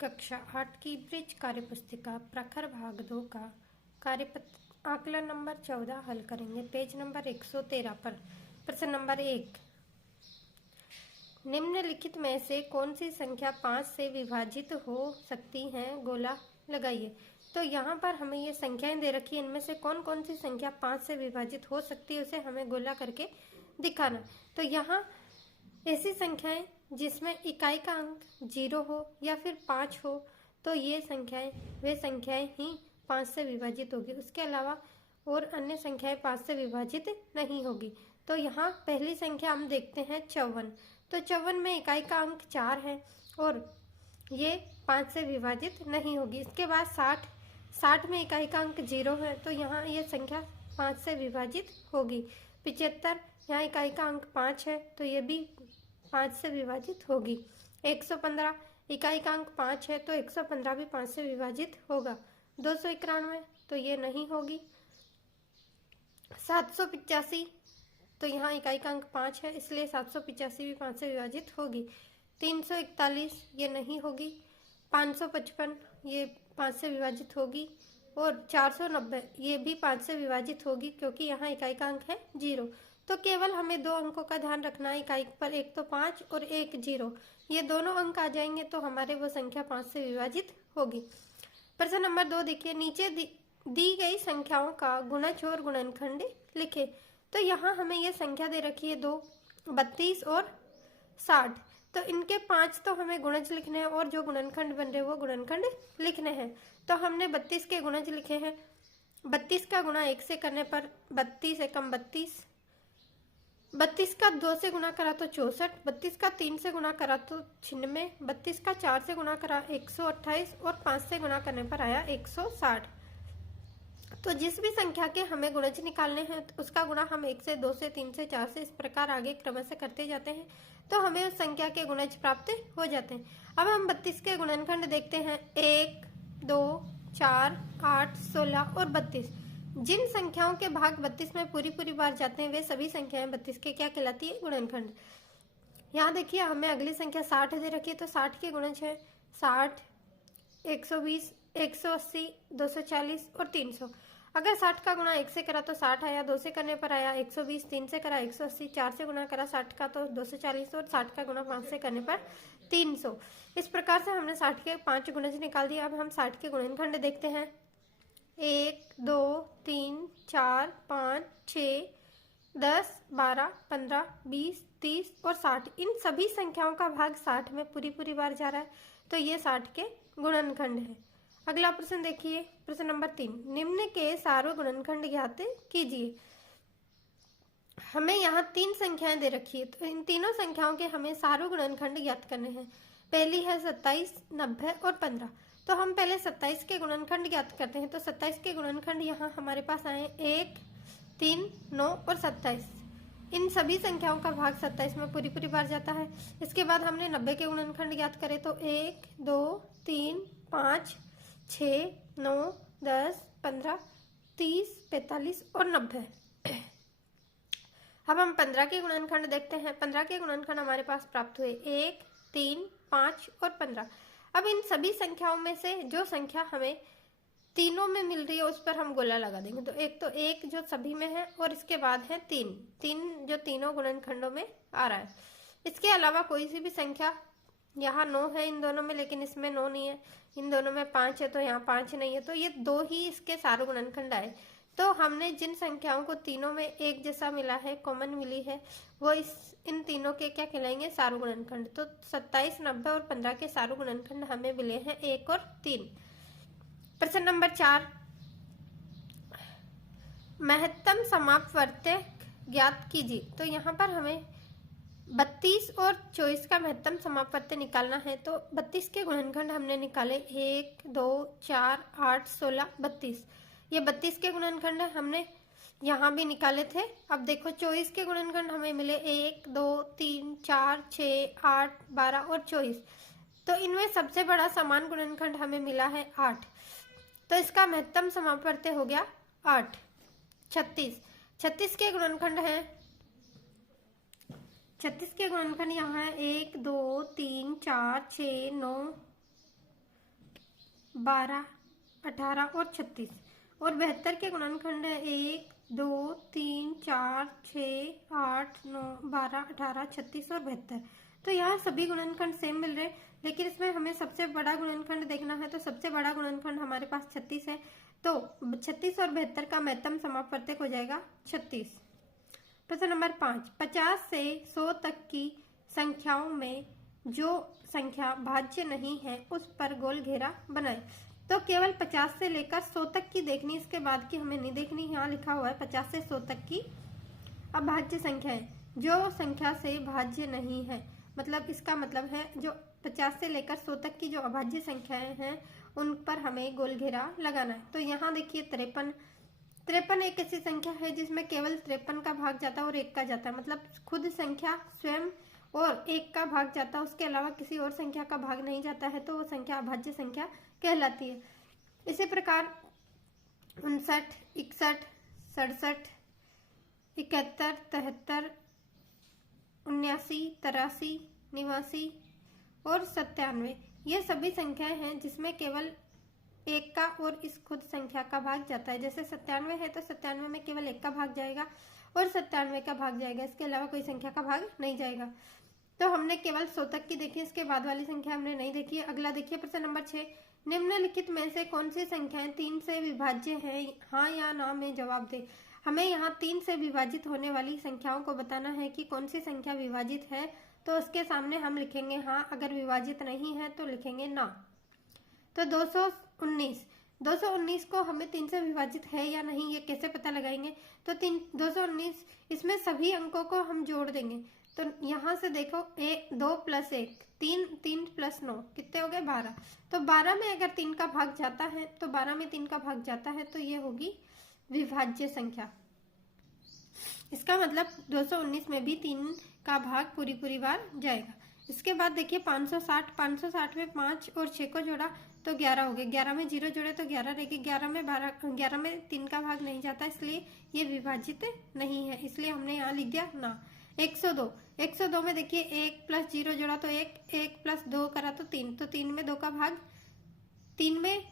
कक्षा 8 की ब्रिज कार्यपुस्तिका प्रखर भाग 2 का आकलन नंबर 14 हल करेंगे। पेज नंबर 113 पर प्रश्न नंबर 1, निम्नलिखित में से कौन सी संख्या 5 से विभाजित हो सकती है, गोला लगाइए। तो यहाँ पर हमें ये संख्याएं दे रखी है, इनमें से कौन कौन सी संख्या 5 से विभाजित हो सकती है उसे हमें गोला करके दिखाना। तो यहाँ ऐसी संख्याएं जिसमें इकाई का अंक 0 हो या फिर 5 हो, तो ये संख्याएं वे संख्याएं ही 5 से विभाजित होगी। उसके अलावा और अन्य संख्याएं 5 से विभाजित नहीं होगी। तो यहाँ पहली संख्या हम देखते हैं 54। तो 54 में इकाई का अंक 4 है और ये 5 से विभाजित नहीं होगी। इसके बाद 60 में इकाई का अंक 0 है, तो यहाँ ये संख्या 5 से विभाजित होगी। 75 यहाँ इकाई का अंक 5 है, तो ये भी 5 से विभाजित होगी। 115 इकाई का अंक 5 है, तो 115 भी 5 से विभाजित होगा। 291 तो ये नहीं होगी। 785 तो यहाँ इकाई का अंक 5 है, इसलिए 785 भी 5 से विभाजित होगी। 341 ये नहीं होगी। 555 ये 5 से विभाजित होगी और 490 ये भी 5 से विभाजित होगी, क्योंकि यहाँ इकाई का अंक है 0। तो केवल हमें दो अंकों का ध्यान रखना है इकाई पर, एक तो 5 और एक 0। ये दोनों अंक आ जाएंगे तो हमारे वो संख्या 5 से विभाजित होगी। प्रश्न नंबर 2 देखिए, नीचे दी गई संख्याओं का गुणज और गुणनखंड लिखे। तो यहाँ हमें ये संख्या दे रखी है 2, 32 और 60। तो इनके 5 तो हमें गुणज लिखने हैं और जो गुणनखंड बन रहे वो गुणनखंड लिखने हैं। तो हमने 32 के गुणज लिखे हैं। 32 का गुणा 1 से करने पर 32 एकम 32, 32 का 2 से गुणा करा तो 64, 32 का 3 से गुणा करा तो 96, 32 का 4 से गुणा करा 128 और 5 से गुणा करने पर आया 160। तो जिस भी संख्या के हमें गुणज निकालने हैं उसका गुणा हम 1 से 2 से 3 से 4 से इस प्रकार आगे क्रम से करते जाते हैं, तो हमें उस संख्या के गुणज प्राप्त हो जाते हैं। अब हम 32 के गुणनखंड देखते हैं। 1, 2, 4, 8, 16 और 32। जिन संख्याओं के भाग 32 में पूरी बार जाते हैं वे सभी संख्याएं 32 के क्या कहलाती है, गुणनखंड। यहाँ देखिए हमें अगली संख्या 60 दे रखी है, तो 60 के गुणज है 60, 120, 180, 240 और 300। अगर 60 का गुणा 1 से करा तो 60 आया, 2 से करने पर आया 120, 3 से करा 180, 4 से गुणा करा 60 का तो 240 और 60 का गुणा 5 से करने पर 300। इस प्रकार से हमने 60 के 5 गुणज निकाल दिया। अब हम 60 के गुणनखंड देखते हैं। 1, 2, 3, 4, 5, 6, 10, 12, 15, 20, 30 और 60। इन सभी संख्याओं का भाग 60 में पूरी बार जा रहा है, तो ये 60 के गुणनखंड है। अगला प्रश्न देखिए, प्रश्न नंबर 3, निम्न के सारों गुणनखंड ज्ञात कीजिए। हमें यहाँ 3 संख्याएं दे रखी है, तो इन तीनों संख्याओं के हमें सारों गुणनखंड ज्ञात करने हैं। पहली है 27, 90 और 15। तो हम पहले 27 के गुणनखंड ज्ञात करते हैं। तो 27 के गुणनखंड यहाँ हमारे पास आए 1, 3, 9 और 27। इन सभी संख्याओं का भाग 27 में पूरी बार जाता है। इसके बाद हमने 90 के गुणनखंड ज्ञात करे, तो 1, 2, 3, 5, 6, 9, 10, 15, 30, 45 और 90। अब हम 15 के गुणनखंड देखते हैं। 15 के गुणनखंड हमारे पास प्राप्त हुए 1, 3, 5 और 15। अब इन सभी संख्याओं में से जो संख्या हमें तीनों में मिल रही है उस पर हम गोला लगा देंगे। तो एक जो सभी में है और इसके बाद है 3 जो तीनों गुणनखंडों में आ रहा है। इसके अलावा कोई सी भी संख्या, यहाँ 9 है इन दोनों में, लेकिन इसमें 9 नहीं है। इन दोनों में 5 है, तो यहाँ 5 नहीं है, तो ये 2 ही इसके सारे गुणनखंड आए। तो हमने जिन संख्याओं को तीनों में एक जैसा मिला है, कॉमन मिली है, वो इन तीनों के क्या कहलाएंगे, सारू गुणनखंड। तो 27, 90 और 15 के सारू गुणनखंड हमें मिले हैं 1 और 3। प्रश्न नंबर 4, महत्तम समापवर्तक ज्ञात कीजिए। तो यहाँ पर हमें 32 और 24 का महत्तम समापवर्तक निकालना है। तो 32 के गुणनखंड हमने निकाले 1, 2, 4, 8, 16, 32। ये 32 के गुणनखंड हमने यहाँ भी निकाले थे। अब देखो 24 के गुणनखंड हमें मिले 1, 2, 3, 4, 6, 8, 12 और 24। तो इनमें सबसे बड़ा समान गुणनखंड हमें मिला है 8, तो इसका महत्तम समापवर्तक हो गया 8। 36 के गुणनखंड है, 36 के गुणनखंड यहाँ है 1, 2, 3, 4, 6, 9, 12, 18 और 36। और 72 के गुणनखंड है 1, 2, 3, 4, 6, 8, 9, 12, 18, 36 और 72। तो यहाँ सभी गुणनखंड सेम मिल रहे हैं, लेकिन इसमें हमें सबसे बड़ा गुणनखंड देखना है। तो सबसे बड़ा गुणनखंड हमारे पास 36 है, तो 36 और 72 का महत्तम समापवर्तक हो जाएगा 36। प्रश्न नंबर 5, 50 से 100 तक की संख्याओं में जो संख्या भाज्य नहीं है उस पर गोल घेरा बनाए। तो केवल 50 से लेकर 100 तक की देखनी, इसके बाद की हमें नहीं देखनी। यहाँ लिखा हुआ है 50 से 100 तक की अभाज्य संख्या है, जो संख्या से भाज्य नहीं है, मतलब इसका मतलब है जो 50 से लेकर 100 तक की जो अभाज्य संख्याएं हैं उन पर हमें गोल घेरा लगाना है। तो यहाँ देखिए 53 एक ऐसी संख्या है जिसमें केवल 53 का भाग जाता है और 1 का जाता है, मतलब खुद संख्या स्वयं और 1 का भाग जाता है, उसके अलावा किसी और संख्या का भाग नहीं जाता है, तो वो संख्या अभाज्य संख्या कहलाती है। इसी प्रकार 59, 61, 67, 71, 73, 79, 83, 89 और 97 ये सभी संख्याएं हैं जिसमें केवल 1 का और इस खुद संख्या का भाग जाता है। जैसे 97 है तो 97 में केवल 1 का भाग जाएगा और 97 का भाग जाएगा, इसके अलावा कोई संख्या का भाग नहीं जाएगा। तो हमने केवल 100 तक की देखी, इसके बाद वाली संख्या हमने नहीं देखी है। अगला देखिए प्रश्न नंबर 6, निम्नलिखित में से कौन सी संख्याएं 3 से विभाज्य है, हाँ या ना में जवाब दे। हमें यहाँ 3 से विभाजित होने वाली संख्याओं को बताना है कि कौन सी संख्या विभाजित है, तो उसके सामने हम लिखेंगे हाँ, अगर विभाजित नहीं है तो लिखेंगे ना। तो 219 को हमें 3 से विभाजित है या नहीं ये कैसे पता लगाएंगे। तो 219 इसमें सभी अंकों को हम जोड़ देंगे। तो यहाँ से देखो 2 + 1 3, 3 + 9 कितने हो गए 12। तो 12 में अगर 3 का भाग जाता है, तो 12 में 3 का भाग जाता है तो ये होगी विभाज्य संख्या। इसका मतलब 219 में भी 3 का भाग पूरी बार जाएगा। इसके बाद देखिए 560 में 5 और 6 को जोड़ा तो 11 हो गए, 11 में 0 जोड़े तो 11 रहेगी, 11 में 3 का भाग नहीं जाता, इसलिए ये विभाजित नहीं है, इसलिए हमने यहाँ लिख दिया ना। 102 में देखिए 1 + 0 जोड़ा तो 1 + 2 करा तो 3, तो 3 में 2 का भाग 3 में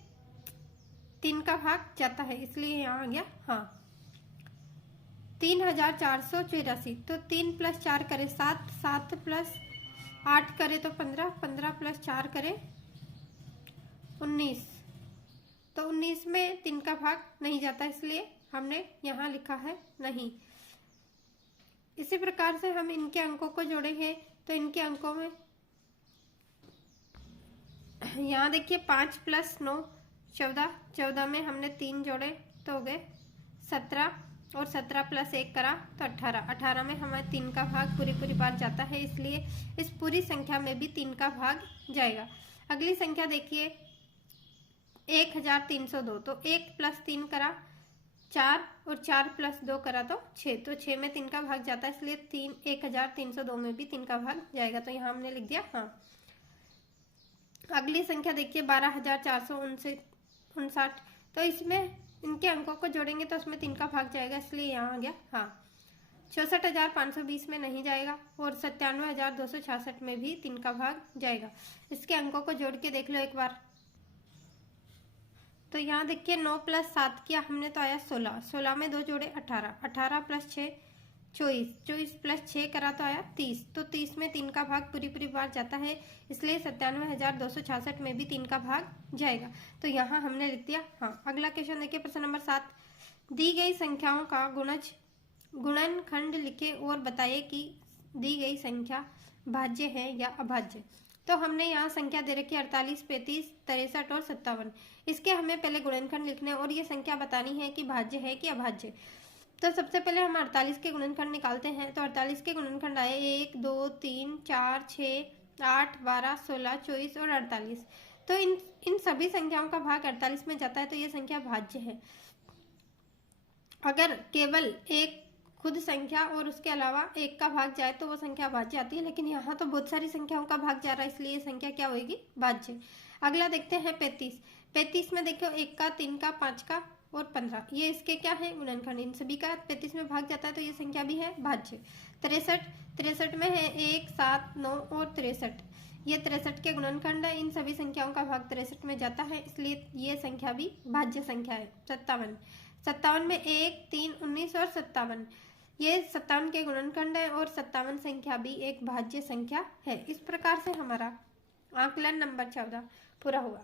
3 का भाग जाता है, इसलिए यहाँ आ गया हाँ। 3484, तो 3 + 4 करे 7, 7 + 8 करे तो 15, 15 + 4 करे 19, तो 19 में 3 का भाग नहीं जाता, इसलिए हमने यहाँ लिखा है नहीं। इसी प्रकार से हम इनके अंकों को जोड़ेंगे, तो इनके अंकों में यहाँ देखिए 5 + 9 14, 14 में हमने 3 जोड़े तो हो गए 17, और 17 + 1 करा तो 18, 18 में हमें 3 का भाग पूरी बार जाता है, इसलिए इस पूरी संख्या में भी 3 का भाग जाएगा। अगली संख्या देखिए 1302, तो 1 + 3 करा 4 और 4 + 2 करा तो 6, तो 6 में 3 का भाग जाता है, इसलिए 1302 में भी 3 का भाग जाएगा, तो यहाँ हमने लिख दिया हाँ। अगली संख्या देखिए 12459, तो इसमें इनके अंकों को जोड़ेंगे तो उसमें 3 का भाग जाएगा, इसलिए यहाँ आ गया हाँ। 66520 में नहीं जाएगा, और 97266 में भी 3 का भाग जाएगा। इसके अंकों को जोड़ के देख लो एक बार। तो यहाँ देखिए 9 + 7 किया हमने तो आया 16, 16 में 2 जोड़े 18, 18 + 6 24, 24 + 6 करा तो आया 30, तो 30 में 3 का भाग पूरी बार जाता है, इसलिए 97266 में भी 3 का भाग जाएगा, तो यहाँ हमने लिख दिया हाँ। अगला क्वेश्चन देखिए प्रश्न नंबर 7, दी गई संख्याओं का गुणनखंड लिखे और बताइए कि दी गई संख्या भाज्य है या अभाज्य। तो हमने यहाँ संख्या दे रखी 48, 35, 63 और 57। इसके हमें पहले गुणनखंड लिखने और ये संख्या बतानी है कि भाज्य है कि अभाज्य। तो सबसे पहले हम 48 के गुणनखंड निकालते हैं। तो 48 के गुणनखंड आए 1, 2, 3, 4, 6, 8, 12, 16, 24 और 48। तो इन सभी संख्याओं का भाग 48 में जाता है, तो ये संख्या भाज्य है। अगर केवल एक खुद संख्या और उसके अलावा 1 का भाग जाए तो वो संख्या भाज्य आती है, लेकिन यहाँ तो बहुत सारी संख्याओं का भाग जा रहा है, इसलिए ये संख्या क्या होगी भाज्य। अगला देखते हैं 35। 35 में देखो 1 का, 3 का, 5 का और 15, ये इसके क्या है गुणनखंड, इन सभी का 35 में भाग जाता है, तो ये संख्या भी है भाज्य। 63 में है 1, 7, 9 और 63, ये 63 के गुणनखंड है। इन सभी संख्याओं का भाग 63 में जाता है, इसलिए ये संख्या भी भाज्य संख्या है। 57 में 1, 3, 19 और 57, ये 57 के गुणनखंड है और 57 संख्या भी एक भाज्य संख्या है। इस प्रकार से हमारा आकलन नंबर 14 पूरा हुआ।